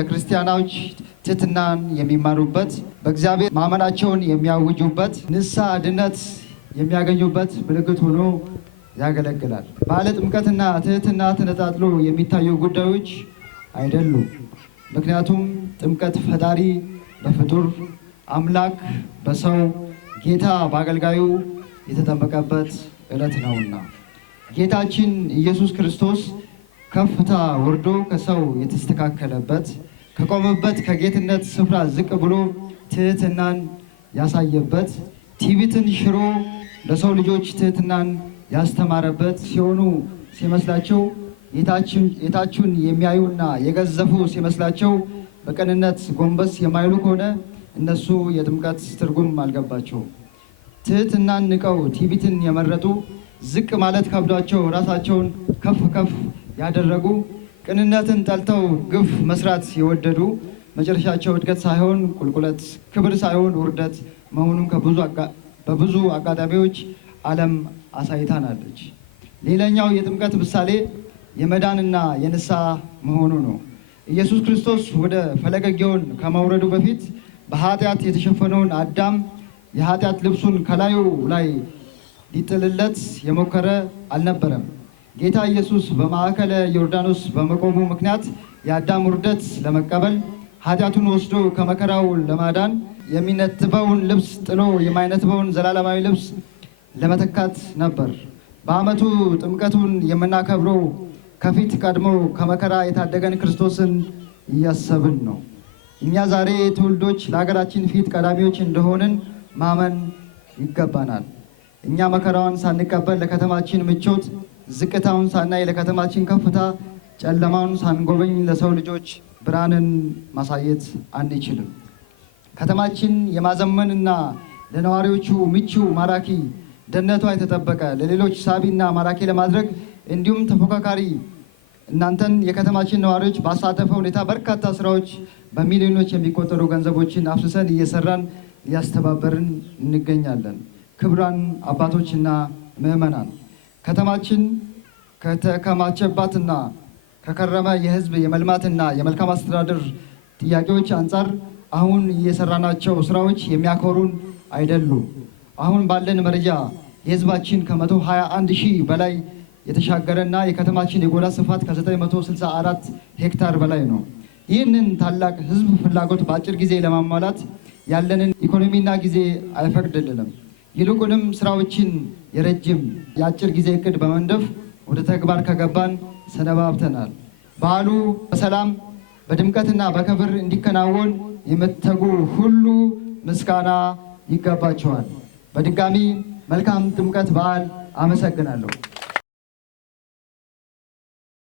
ለክርስቲያኖች ትሕትናን የሚማሩበት በእግዚአብሔር ማመናቸውን የሚያውጁበት ንስሐ ድነት የሚያገኙበት ምልክት ሆኖ ያገለግላል። ባለ ጥምቀትና ትሕትና ተነጣጥሎ የሚታዩ ጉዳዮች አይደሉም። ምክንያቱም ጥምቀት ፈጣሪ በፍጡር አምላክ በሰው ጌታ በአገልጋዩ የተጠመቀበት ዕለት ነውና ጌታችን ኢየሱስ ክርስቶስ ከፍታ ወርዶ ከሰው የተስተካከለበት ከቆመበት ከጌትነት ስፍራ ዝቅ ብሎ ትሕትናን ያሳየበት ትዕቢትን ሽሮ ለሰው ልጆች ትሕትናን ያስተማረበት ሲሆኑ ሲመስላቸው የታቹን የሚያዩና የገዘፉ ሲመስላቸው በቅንነት ጎንበስ የማይሉ ከሆነ እነሱ የጥምቀት ትርጉም አልገባቸው። ትሕትናን ንቀው ትዕቢትን የመረጡ ዝቅ ማለት ከብዷቸው ራሳቸውን ከፍ ከፍ ያደረጉ ቅንነትን ጠልተው ግፍ መስራት የወደዱ መጨረሻቸው እድገት ሳይሆን ቁልቁለት፣ ክብር ሳይሆን ውርደት መሆኑን በብዙ አጋጣሚዎች ዓለም አሳይታናለች። ሌላኛው የጥምቀት ምሳሌ የመዳንና የንስሐ መሆኑ ነው። ኢየሱስ ክርስቶስ ወደ ፈለገ ግዮን ከመውረዱ በፊት በኃጢአት የተሸፈነውን አዳም የኃጢአት ልብሱን ከላዩ ላይ ሊጥልለት የሞከረ አልነበረም። ጌታ ኢየሱስ በማዕከለ ዮርዳኖስ በመቆሙ ምክንያት የአዳም ውርደት ለመቀበል ኃጢአቱን ወስዶ ከመከራው ለማዳን የሚነትበውን ልብስ ጥሎ የማይነትበውን ዘላለማዊ ልብስ ለመተካት ነበር። በዓመቱ ጥምቀቱን የምናከብረው ከፊት ቀድሞ ከመከራ የታደገን ክርስቶስን እያሰብን ነው። እኛ ዛሬ ትውልዶች ለሀገራችን ፊት ቀዳሚዎች እንደሆንን ማመን ይገባናል። እኛ መከራውን ሳንቀበል ለከተማችን ምቾት ዝቅታውን ሳናይ ለከተማችን ከፍታ ጨለማውን ሳንጎበኝ ለሰው ልጆች ብርሃንን ማሳየት አንችልም። ከተማችን የማዘመንና ለነዋሪዎቹ ምቹ ማራኪ ደህንነቷ የተጠበቀ ለሌሎች ሳቢና ማራኪ ለማድረግ እንዲሁም ተፎካካሪ እናንተን የከተማችን ነዋሪዎች ባሳተፈ ሁኔታ በርካታ ስራዎች በሚሊዮኖች የሚቆጠሩ ገንዘቦችን አፍስሰን እየሰራን እያስተባበርን እንገኛለን። ክቡራን አባቶችና ምዕመናን ከተማችን ከተከማቸባትና ከከረመ የሕዝብ የመልማትና የመልካም አስተዳደር ጥያቄዎች አንጻር አሁን እየሰራናቸው ስራዎች የሚያኮሩን አይደሉም። አሁን ባለን መረጃ የሕዝባችን ከ121 ሺህ በላይ የተሻገረና የከተማችን የጎዳ ስፋት ከ964 ሄክታር በላይ ነው። ይህንን ታላቅ ሕዝብ ፍላጎት በአጭር ጊዜ ለማሟላት ያለንን ኢኮኖሚና ጊዜ አይፈቅድልንም። ይልቁንም ስራዎችን የረጅም የአጭር ጊዜ እቅድ በመንደፍ ወደ ተግባር ከገባን ሰነባብተናል። በዓሉ በሰላም በድምቀትና በክብር እንዲከናወን የምትተጉ ሁሉ ምስጋና ይገባቸዋል። በድጋሚ መልካም ጥምቀት በዓል። አመሰግናለሁ።